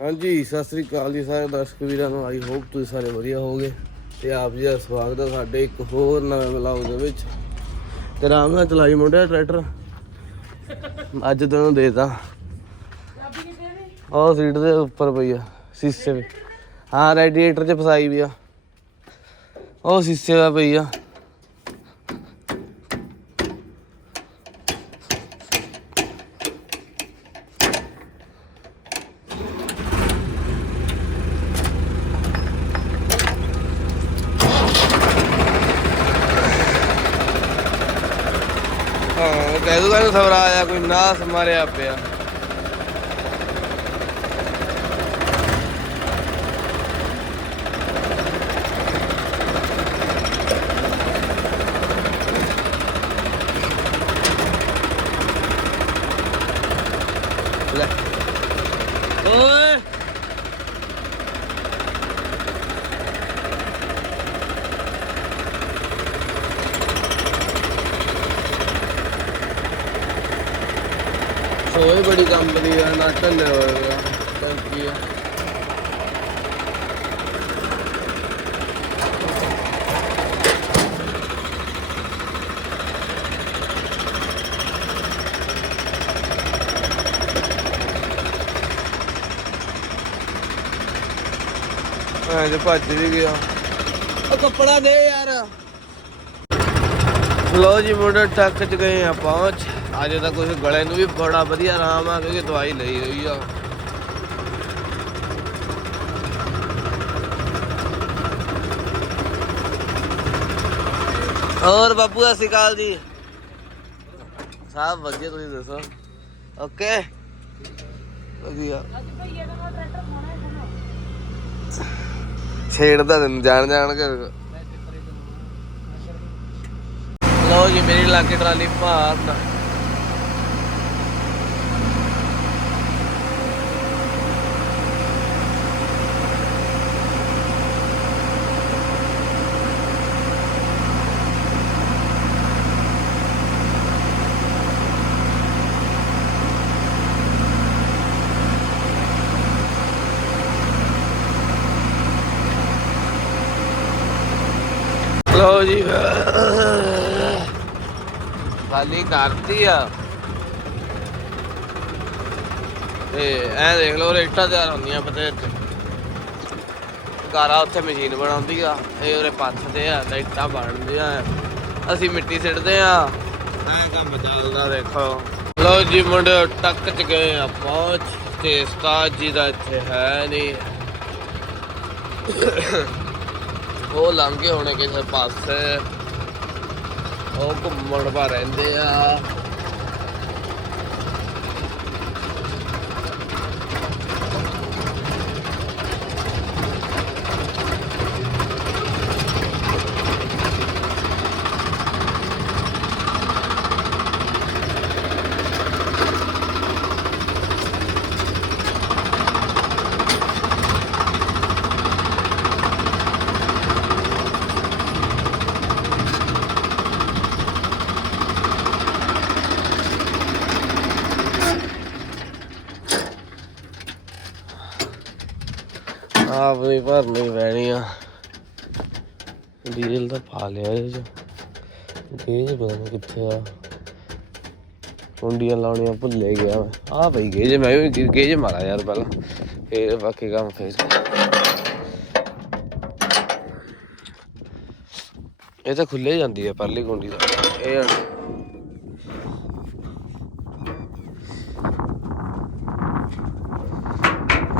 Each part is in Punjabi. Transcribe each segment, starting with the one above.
ਹਾਂਜੀ, ਸਤਿ ਸ੍ਰੀ ਅਕਾਲ ਜੀ ਸਾਰੇ ਦਰਸ਼ਕ ਵੀਰਾਂ ਨੂੰ। ਆਈ ਹੋਪ ਤੁਸੀਂ ਸਾਰੇ ਵਧੀਆ ਹੋਵੋਗੇ ਤੇ ਆਪ ਜੀ ਦਾ ਸਵਾਗਤ ਹੈ ਸਾਡੇ ਇੱਕ ਹੋਰ ਨਵੇਂ ਵਲੌਗ ਦੇ ਵਿੱਚ। ਤੇ ਆਰਾਮ ਨਾਲ ਚਲਾਈ ਮੁੰਡਿਆ ਟਰੈਕਟਰ। ਅੱਜ ਤੈਨੂੰ ਦੇਤਾ। ਉਹ ਸੀਟ ਦੇ ਉੱਪਰ ਪਈ ਆ, ਸੀਸੇ ਵੀ ਹਾਂ, ਰੈਡੀਏਟਰ 'ਚ ਫਸਾਈ ਵੀ ਆ। ਉਹ ਸੀਸੇ ਦਾ ਪਈ ਆ। ਹਾਂ ਕਹਿ ਦੂਗਾ ਨੂੰ ਸਵਰਾ ਆਇਆ ਕੋਈ ਨਾਸ ਮਾਰਿਆ ਪਿਆ। ਲੈ। ਓਏ! ਬੜੀ ਕੰਪਨੀ ਦਾ ਨਟ ਲੈ ਹੋਇਆ ਟੈਂਕੀ ਆ ਹਾਂ ਜੇ ਭੱਜ ਵੀ ਗਿਆ। ਉਹ ਕੱਪੜਾ ਦੇ ਯਾਰ। ਲੋ ਜੀ ਮੁੰਡੇ ਟੱਕ ਚ ਗਏ ਆ ਪਹੁੰਚ। ਅਜੇ ਤਾਂ ਕੁਝ ਗਲੇ ਨੂੰ ਵੀ ਬੜਾ ਵਧੀਆ ਆਰਾਮ ਆ, ਕਿਉਂਕਿ ਦਵਾਈ ਲਈ ਹੋਈ ਆ। ਹੋਰ ਬਾਪੂ, ਸਤਿ ਸ਼੍ਰੀ ਅਕਾਲ ਜੀ। ਸਭ ਵਧੀਆ, ਤੁਸੀਂ ਦੱਸੋ? ਓਕੇ। ਵਧੀਆ। ਛੇੜਦਾ ਤੈਨੂੰ ਜਾਣ ਜਾਣ ਕੇ। ਲਓ ਜੀ, ਮੇਰੀ ਲਾਗੇ ਟਰਾਲੀ ਭਾਰਤ। ਲਓ ਜੀ। ਖਾਲੀ ਕਰਤੀ ਆ। ਤੇ ਐ ਦੇਖ ਲਓ, ਰੇਟਾਂ ਤਿਆਰ ਹੁੰਦੀਆਂ ਪਤੇ ਗਾਰਾ ਉੱਥੇ ਮਸ਼ੀਨ ਬਣਾਉਂਦੀ ਆ, ਇਹ ਉਰੇ ਪੱਥਦੇ ਆ, ਲਾਈਟਾਂ ਬਣਦੀਆਂ ਅਸੀਂ ਮਿੱਟੀ ਸਿੱਟਦੇ ਆ। ਐ ਕੰਮ ਚੱਲਦਾ ਦੇਖੋ। ਲਓ ਜੀ ਮੁੰਡੇ, ਟੱਕ ਚ ਗਏ ਆ ਪਹੁੰਚ। ਤੇ ਉਸਤਾਦ ਜੀ ਦਾ ਇੱਥੇ ਹੈ ਨਹੀਂ ਉਹ ਲੰਘੇ ਹੋਣੇ ਕਿਸੇ ਪਾਸੇ। ਉਹ ਘੁੰਮਣ ਪਾ ਰਹਿੰਦੇ ਆ। ਆਪ ਵੀ ਭਰਨੀ ਪੈਣੀ ਆ। ਡੀਜ਼ਲ ਤਾਂ ਪਾ ਲਿਆ ਇਹ ਚ। ਗੇਜ ਪਤਾ ਨਹੀਂ ਕਿੱਥੇ ਆ। ਕੁੰਡੀਆਂ ਲਾਉਣੀਆਂ ਭੁੱਲੇ ਗਿਆ ਮੈਂ। ਆ ਪਈ ਗੇਜ, ਮੈਂ ਵੀ ਗੇਜ ਮਾਰਾ ਯਾਰ ਪਹਿਲਾਂ। ਫੇਰ ਬਾਕੀ ਕੰਮ ਫੇਰ। ਇਹ ਤਾਂ ਖੁੱਲੇ ਜਾਂਦੀ ਹੈ ਪਰਲੀ ਕੁੰਡੀ ਦਾ ਇਹ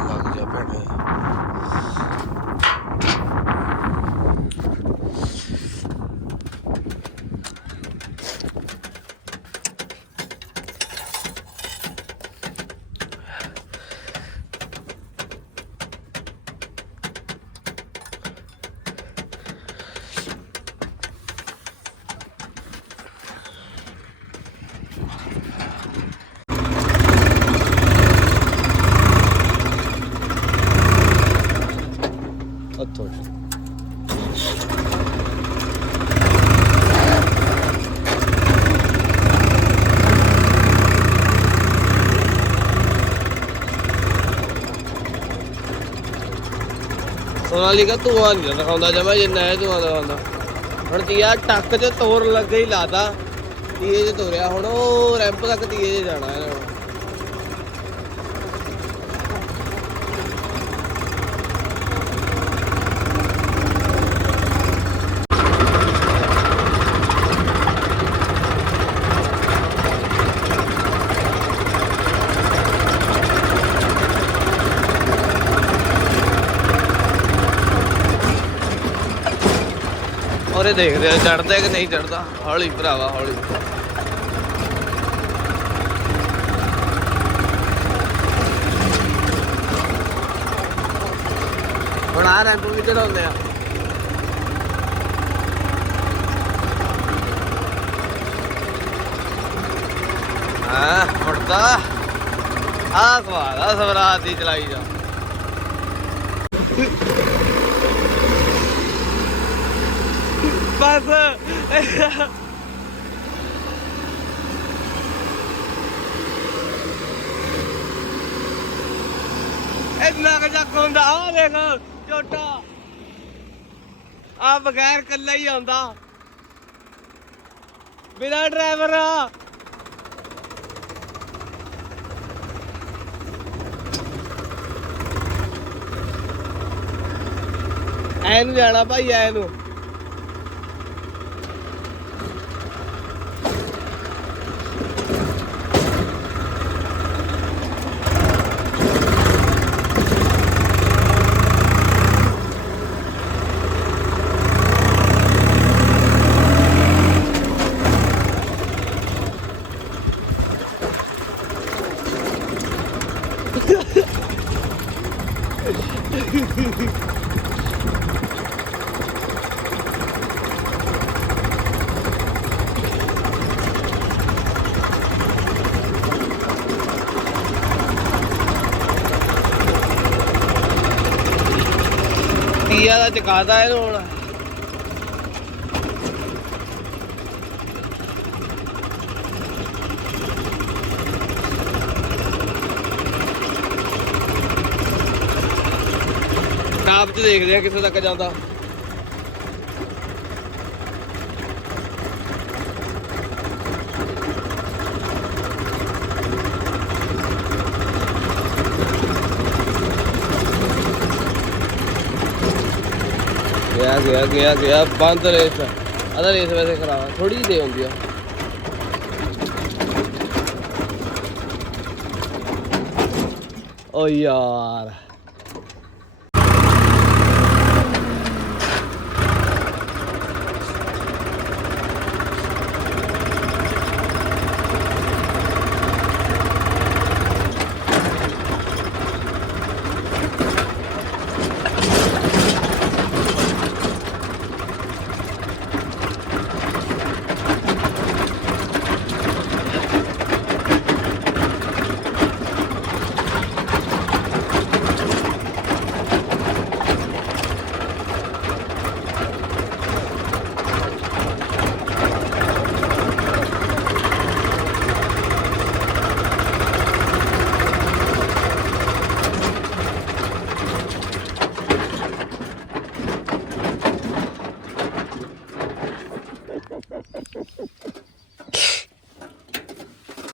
ਲੱਗ ਜਾ ਭੈਣੇ। ਹੱਥੋਂ ਸੋਨਾਲੀਕਾ ਧੂਆਂ ਨਹੀਂ ਦਿਖਾਉਂਦਾ, ਜਮਾ ਜਿੰਨਾ ਇਹ ਧੂਆਂ ਦਿਖਾਉਂਦਾ ਹੁਣ ਤੀਆ ਟੱਕ 'ਚ ਤੋਰ ਲੱਗੇ ਹੀ ਲਾਦਾ। ਤੀਏ 'ਚ ਤੋਰਿਆ, ਹੁਣ ਉਹ ਰੈਂਪ ਤੱਕ ਤੀਏ 'ਚ ਜਾਣਾ ਇਹਨਾਂ ਨੂੰ ਔਰੇ ਦੇਖਦੇ ਆ ਚੜਦਾ ਕਿ ਨਹੀਂ ਚੜਦਾ ਹੌਲੀ ਭਰਾਵਾ, ਹੌਲੀ। ਹੁਣ ਆ ਰੈਂਪ ਵੀ ਚੜਾਉਂਦੇ ਆ। ਹਾਂ ਫੜਦਾ ਆ ਸਵਾਦ ਆ, ਸਵਰਾਜ ਦੀ ਚਲਾਈ ਜਾ ਬਸ। ਇੰਨਾ ਕੁ ਚੱਕ ਹੁੰਦਾ ਆ ਦੇਖ ਛੋਟਾ ਆ ਬਗੈਰ ਕੱਲਾ ਹੀ ਆਉਂਦਾ। ਬਿਨਾ ਡਰਾਈਵਰ ਆ। ਐ ਨੂੰ ਜਾਣਾ ਭਾਈ, ਐ ਨੂੰ। ਤੀਆ ਦਾ ਚਕਾਦਾ ਇਹਨੂੰ ਹੁਣ? ਟਾਪ 'ਚ ਦੇਖਦੇ ਆ ਕਿੱਥੇ ਤੱਕ ਜਾਂਦਾ। ਗਿਆ ਗਿਆ ਗਿਆ ਗਿਆ, ਬੰਦ ਰੇਸ। ਅਦਾ ਰੇਸ ਵੈਸੇ ਖਰਾਬ ਥੋੜੀ ਜਿਹੀ ਦੇ ਹੁੰਦੀ ਆ। ਓ ਯਾਰ।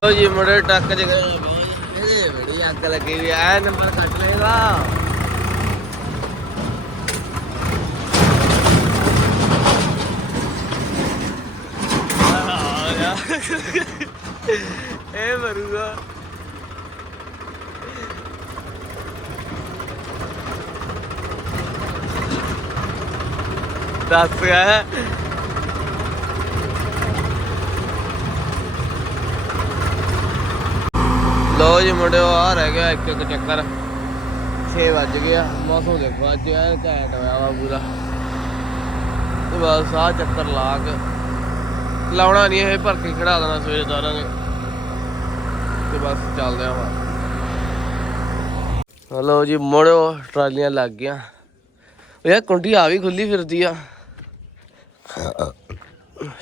ਲੋ ਜੀ, ਮੁੰਡੇ ਟੱਕ ਚ ਗਏ ਇਹਦੇ ਬੜੀ ਅੱਗ ਲੱਗੀ ਵੀ ਐ ਨੰਬਰ ਕੱਟ ਲੇਗਾ ਇਹ ਮਰੂਗਾ। ਦੱਸ ਹੈ ਲੋ ਜੀ ਮੁੰਡਿਓ ਆ ਰਹਿ ਗਿਆ ਇੱਕ ਇੱਕ ਚੱਕਰ। 6 ਵੱਜ ਗਿਆ ਮੌਸਮ ਦੇਖੋ ਅੱਜ ਐ ਘੈਂਟ ਹੋਇਆ ਵਾ ਪੂਰਾ। ਤੇ ਬਸ ਆਹ ਚੱਕਰ ਲਾ ਕੇ ਲਾਉਣਾ ਨਹੀਂ ਇਹ, ਭਰ ਕੇ ਖੜਾ ਦੇਣਾ ਸਵੇਰੇ ਦਾਰਾਂਗੇ ਤੇ ਬਸ ਚੱਲਦੇ ਆ ਵਾ ਹਲੋ ਜੀ ਮੁੜਿਓ ਟਰਾਲੀਆਂ ਲੱਗ ਗਿਆ ਉਹ ਯਾਰ, ਕੁੰਡੀ ਆ ਵੀ ਖੁੱਲੀ ਫਿਰਦੀ ਆ।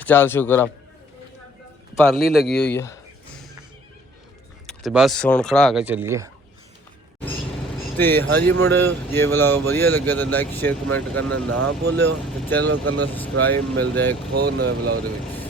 ਚੱਲ ਸ਼ੁਕਰ ਆ, ਪਰਲੀ ਲੱਗੀ ਹੋਈ ਆ। ਤੇ ਬਸ ਹੁਣ ਖੜਾ ਕੇ ਚੱਲੀਏ। ਤੇ ਹਾਂਜੀ ਮੁੜ, ਜੇ ਵਲੌਗ ਵਧੀਆ ਲੱਗਿਆ ਤਾਂ ਲਾਈਕ ਸ਼ੇਅਰ ਕਮੈਂਟ ਕਰਨਾ ਨਾ ਭੁੱਲਿਓ ਤੇ ਚੈਨਲ ਕਰਨਾ ਸਬਸਕ੍ਰਾਈਬ ਮਿਲਦੇ ਆ ਇੱਕ ਹੋਰ ਨਵੇਂ ਵਲੌਗ ਦੇ ਵਿੱਚ।